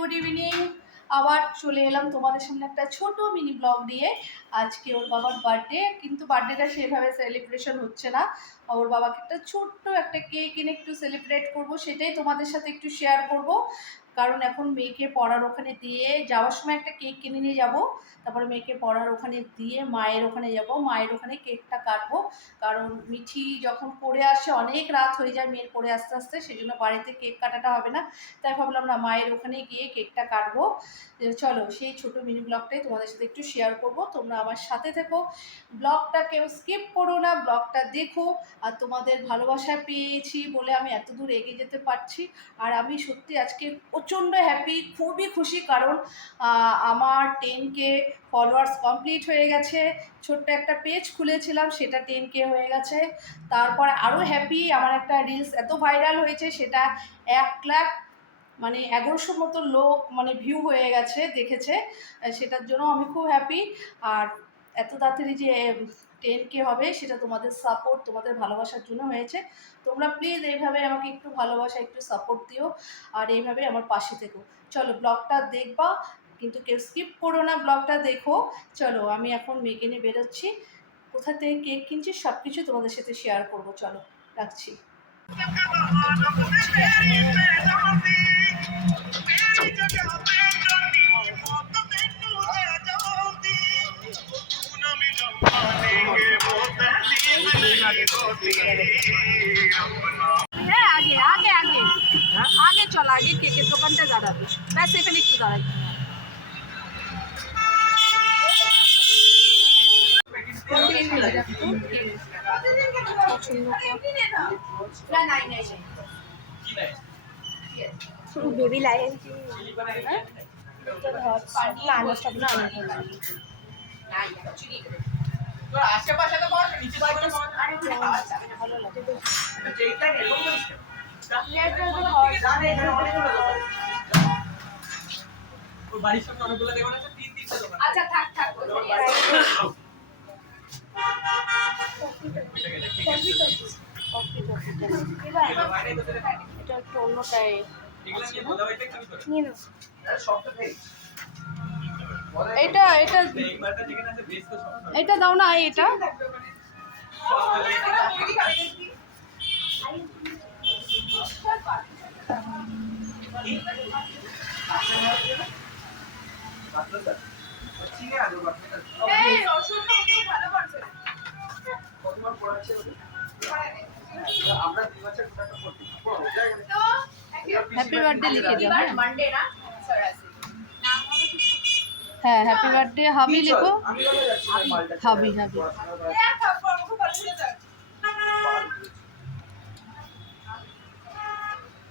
Good evening. আবার চলে এলাম তোমাদের সামনে একটা ছোট মিনি ব্লগ নিয়ে। আজকে ওর বাবার বার্থডে, কিন্তু বার্থডেটা সেভাবে সেলিব্রেশন হচ্ছে না। ওর বাবাকে একটা ছোট্ট একটা কেক এনে একটু সেলিব্রেট করব, সেটাই তোমাদের সাথে একটু শেয়ার করব। কারণ এখন মেয়েকে পড়ার ওখানে দিয়ে যাওয়ার সময় একটা কেক কিনে নিয়ে যাব। তারপরে মেয়েকে পড়ার ওখানে দিয়ে মায়ের ওখানে যাব। মায়ের ওখানে কেকটা কাটবো। কারণ মিঠি যখন পড়ে আসে, অনেক রাত হয়ে যায় মেয়ের পড়ে আস্তে আস্তে সেই জন্য বাড়িতে কেক কাটাটা হবে না। তাই ভাবলাম, না, মায়ের ওখানে গিয়ে কেকটা কাটবো। চলো, সেই ছোট মিনি ব্লগটাই তোমাদের সাথে একটু শেয়ার করব। তোমরা আমার সাথে থেকো। ব্লগটা কেউ স্কিপ করো না, ব্লগটা দেখো। আর তোমাদের ভালোবাসা পেয়েছি বলে আমি এত দূর এগিয়ে যেতে পারছি। আর আমি সত্যি আজকে প্রচণ্ড হ্যাপি খুবই খুশি কারণ আমার টেন কে ফলোয়ার্স কমপ্লিট হয়ে গেছে। ছোট্ট একটা পেজ খুলেছিলাম, সেটা টেন কে হয়ে গেছে। তারপরে আরও হ্যাপি আমার একটা রিলস এত ভাইরাল হয়েছে, সেটা এক লাখ মানে এগারোশোর মতো লোক মানে ভিউ হয়ে গেছে, দেখেছে। সেটার জন্য আমি খুব হ্যাপি আর এত তাড়াতাড়ি যে টেন কে হবে, সেটা তোমাদের সাপোর্ট তোমাদের ভালোবাসার জন্য হয়েছে। তোমরা প্লিজ এইভাবে আমাকে একটু ভালোবাসা, একটু সাপোর্ট দিও, আর এইভাবে আমার পাশে থেকো। চলো ব্লগটা দেখবা, কিন্তু কেউ স্কিপ করো না ব্লগটা দেখো। চলো, আমি এখন মেয়েকে নিয়ে বেরোচ্ছি। কোথা থেকে কেক কিনছি সব কিছু তোমাদের সাথে শেয়ার করব। চলো, রাখছি। হ্যাঁ আগে আগে আগে আগে চল আগে কেকের দোকানটা দাঁড়াবে ব্যাস এখানে একটু দাঁড়াই বেবি লাইন তোর আশেপাশে তো বস নিচে তো বস ভালো লাগে। যেইটা এরকম ওর বাড়ির সামনে অনেকগুলো দোকান আছে তিন তিনটা দোকান আচ্ছা থাক থাক কফি কফিটা এগুলো বাইরে কোথায় রেখে? এটা একটু অন্যটাই এগুলো নিয়ে ভালো হইতে খাবি তো? নিয়ে নাও। এটা এটা এটা দাও না এটা। হ্যাপি বার্থডে লিখে দাও হ্যাঁ। মানডে না? হ্যাঁ হ্যাপি বার্থডে হাবি লিখো। আমি বলে যাচ্ছি মালটা হাবি হাবি।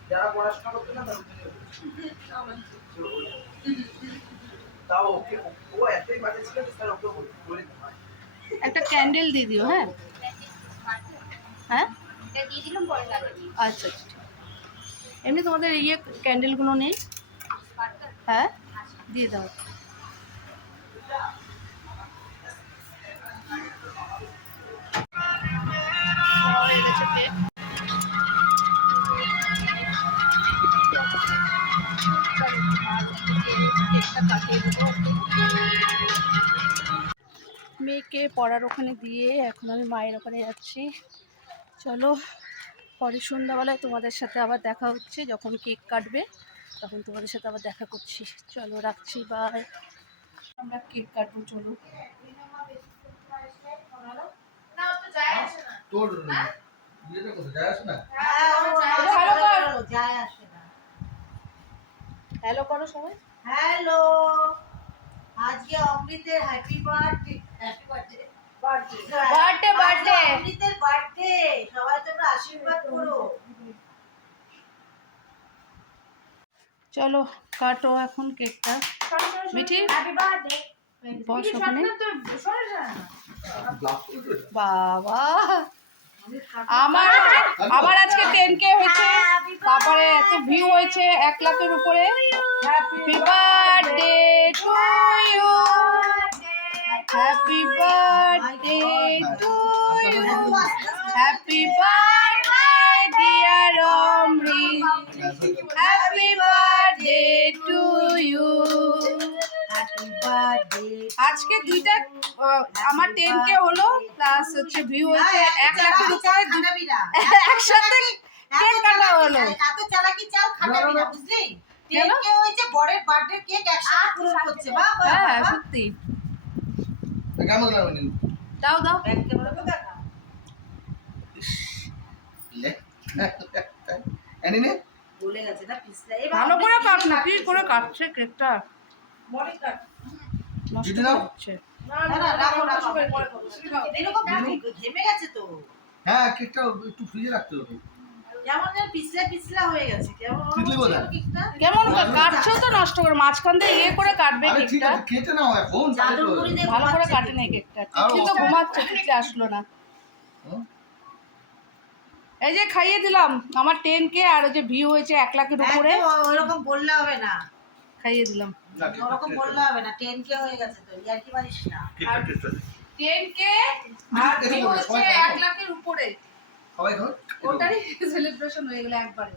যারা পড়াশোনা করতে না তাদের জন্য তাও ওকে ও এতই বাজে ছিল যে স্যার ওকে বলে বলে দিতে হয়। একটা ক্যান্ডেল দিয়ে দিও হ্যাঁ? হ্যাঁ? এটা দিয়ে দিলাম পরে লাগাবি আচ্ছা আচ্ছা ঠিক। এমনি তোমাদের ইয়ে ক্যান্ডেলগুলো নেই? হ্যাঁ? দিয়ে দাও। মেয়েকে পড়ার ওখানে দিয়ে এখন আমি মায়ের ওখানে যাচ্ছি। চলো পরে সন্ধ্যাবেলায় তোমাদের সাথে আবার দেখা হচ্ছে, যখন কেক কাটবে, তখন তোমাদের সাথে আবার দেখা করছি। চলো, রাখছি বাই আমরা কেক কাটবো চলো। তোর ইয়েটা কোথায়? যায় আসে না? হ্যালো করো সবাই। হ্যালো আজকে অমৃতের happy birthday happy birthday Birthday, birthday. অমৃতের বার্থডে সবাই তোমরা আশীর্বাদ করো চলো কাটো এখন কেকটা। মিঠি বাবা, আমার আমার আজকে টেন কে হয়েছে। তারপরে এত ভিউ হয়েছে এক লাখের উপরে। Happy birthday to you happy birthday to you happy birthday আজকে দুইটা আমার টেন কে হলো প্লাস হচ্ছে ভিউ হচ্ছে এক লাখের উপরে একসাথে কেক কাটা হলো। এত চালাকি চাল খাটাবি না বুঝলি? কেক হয়েছে বরের বার্থডে কেক একসাথে পূরণ করছে বাহ বাহ, হ্যাঁ সত্যি। কেমন লাগবে দাও দাও। ব্যাংকে বলে তো দেখা। এনি নে। বলে গেছে না পিছলা। ভালো করে কাট না কি করে কাটছে কেকটা বড় কাট। নষ্ট হচ্ছে না না রাখো রাখো এরকম ঘেমে গেছে তো হ্যাঁ কেকটা একটু ফ্রিজে রাখতে হবে কেমন যেন পিছলা পিছলা হয়ে গেছে কেমন তিতলি বোধ হয়। কেকটা কেমন কাটছো তো নষ্ট করে মাঝখান দিয়ে ইয়ে করে কাটবে কেকটা আছে খেতে নাও এখন তাহলে জাদুর তো- মুড়ি দিয়ে ভালো করে কাটে নেই কেকটা তিতলি তো ঘুমাচ্ছে তিতলি আসলো না এই যে খাইয়ে দিলাম আমার টেন কে আর ওই যে ভিউ হয়েছে এক লাখের উপরে ওরকম বললে হবে না খাইয়ে দিলাম। ওরকম বললে হবে না টেন কে হয়ে গেছে তো ইয়ার কি পারিস না? কেকটা খেতে হবে। টেন কে আর হচ্ছে সবাই লাখের উপরে। সবাই খাও ওটারই সেলিব্রেশন হয়ে গেল একবারে।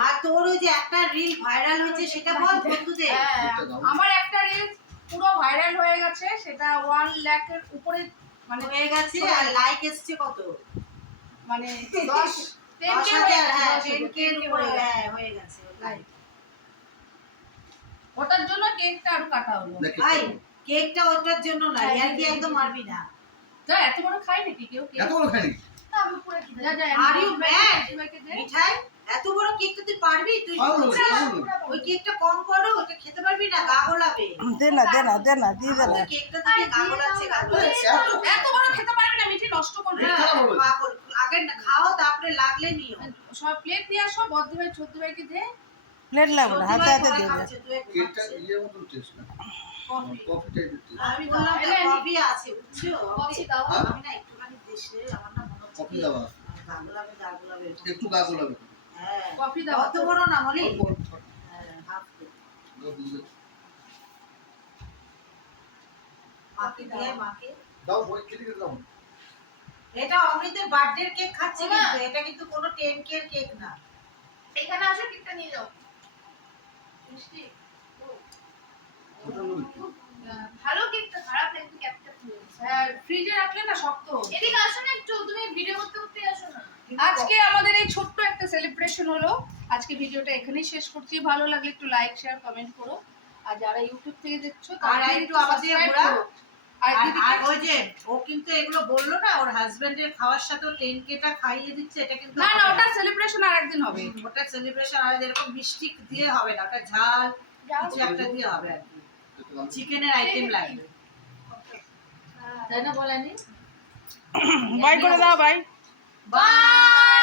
আর তোর ওই যে একটা রিল ভাইরাল হয়েছে সেটা বল বন্ধুদের হ্যাঁ, দাও। আমার একটা রিল পুরো ভাইরাল হয়ে গেছে সেটা ওয়ান লাখের উপরে মানে হয়ে গেছে আর লাইক এসছে কত? মানে দশ টেন দশ কে হয়ে হাজার গেছে, হ্যাঁ কে 10K উপরে। হয়ে গেছে। গেছে Like. ওটার জন্য কেকটা আরও কাটা হলো। ভাই কেকটা ওটার জন্য না ইয়ার কি একদম মারবি না। যা এত বড় খাই নাকি কেউ কেক? এত বড় খানি যা যা Are you mad? মিঠাই এত বড় কেকটা তুই পারবি? তুই পারব, পারব। ওই কেকটা কম করো ওটা খেতে পারবি না গা গোলাবে। দে না দে না দে না দিয়ে দে না। কেকটা থেকে গা গোলাচ্ছে গা গোলাচ্ছে। এত- বড় খেতে পারবি না মিঠি নষ্ট করবি হ্যাঁ। আগে না খাও তারপরে লাগলে নিও। সব প্লেট নিয়ে আসো বদ্দি ভাই ছোদ্দি ভাইকে দে। প্লেট লাগবে না হাতে হাতে দিয়ে একটু মনে। গা গোলাবে হ্যাঁ কফি দাও। অত বড় না। হ্যাঁ। মাকে মাকে দাও বই দাও এটা অমৃতের বার্থডে কেক খাচ্ছে কিন্তু এটা কিন্তু কোনো টেন কেক না এখানে আসো কেকটা নিয়ে যাও? ভালো কেকটা খারাপ না ক্যাপটা হ্যাঁ ফ্রিজে রাখলে না শক্ত এদিকে আসো না একটু তুমি ভিডিও করতে করতে আসো না। আজকে আমাদের এই ছোট্ট একটা সেলিব্রেশন হলো। আজকে ভিডিওটা এখানেই শেষ করছি। ভালো লাগলে একটু লাইক শেয়ার কমেন্ট করো। আর যারা ইউটিউব থেকে দেখছ তারা একটু আমাদের। আর ওই যে ও কিন্তু এগুলো বলল না ওর হাজবেন্ডের খাওয়ার সাথে টেন কেটা খাইয়ে দিচ্ছে এটা কিন্তু না না ওটা সেলিব্রেশন আরেকদিন হবে। ওটা সেলিব্রেশন আর এরকম মিষ্টি দিয়ে হবে না ওটা ঝাল কিছু একটা দিয়ে হবে আর কি। চিকেনের আইটেম লাগবে। তাই না বলেনি? বাই করে দাও বাই বাই